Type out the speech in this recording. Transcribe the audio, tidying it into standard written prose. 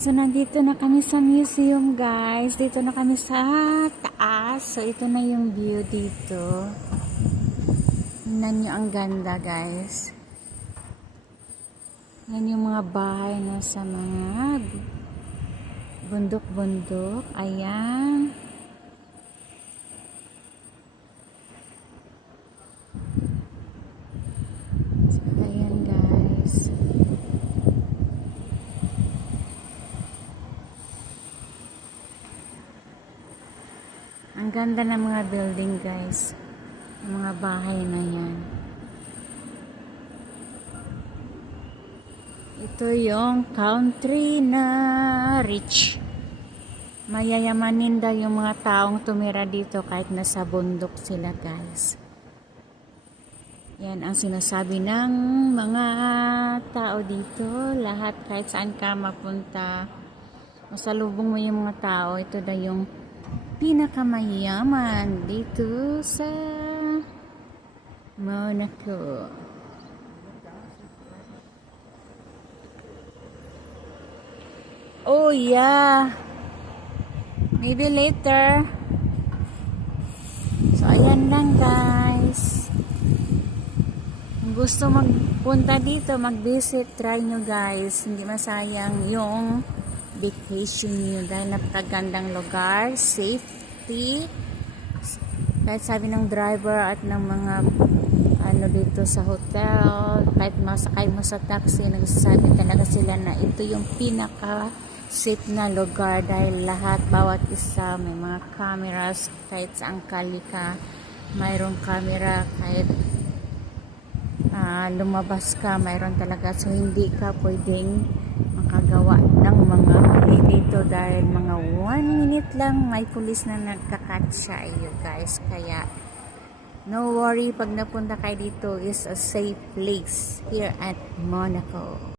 So, nandito na kami sa museum, guys. Dito na kami sa taas. So, ito na yung view dito. Tingnan nyo, ang ganda, guys. Yan yung mga bahay na sa mga bundok-bundok. Ayan. So, ayan, guys. Ang ganda ng mga building, guys. Ang mga bahay na yan. Ito yung country na rich. Mayayamanin daw yung mga taong tumira dito kahit nasa bundok sila, guys. Yan ang sinasabi ng mga tao dito. Lahat, kahit saan ka mapunta, masalubong mo yung mga tao. Ito daw yung pinakamayaman dito sa Monaco. Oh yeah, maybe later. So ayan lang, guys. Kung gusto magpunta dito, mag-visit, try nyo, guys. Hindi masayang yung vacation nyo dahil napakagandang lugar, safety. Kahit sabi ng driver at ng mga ano dito sa hotel, kahit masakay mo sa taxi, nagsasabi talaga sila na ito yung pinaka safe na lugar dahil lahat, bawat isa may mga cameras. Kahit saan kalika mayroong camera, kahit lumabas ka, mayroon talaga. So hindi ka pwedeng makagawa ng mga mali dito dahil mga 1 minute lang may pulis na nagka-catch sa iyo, guys. Kaya no worry, pag napunta kayo dito, is a safe place here at Monaco.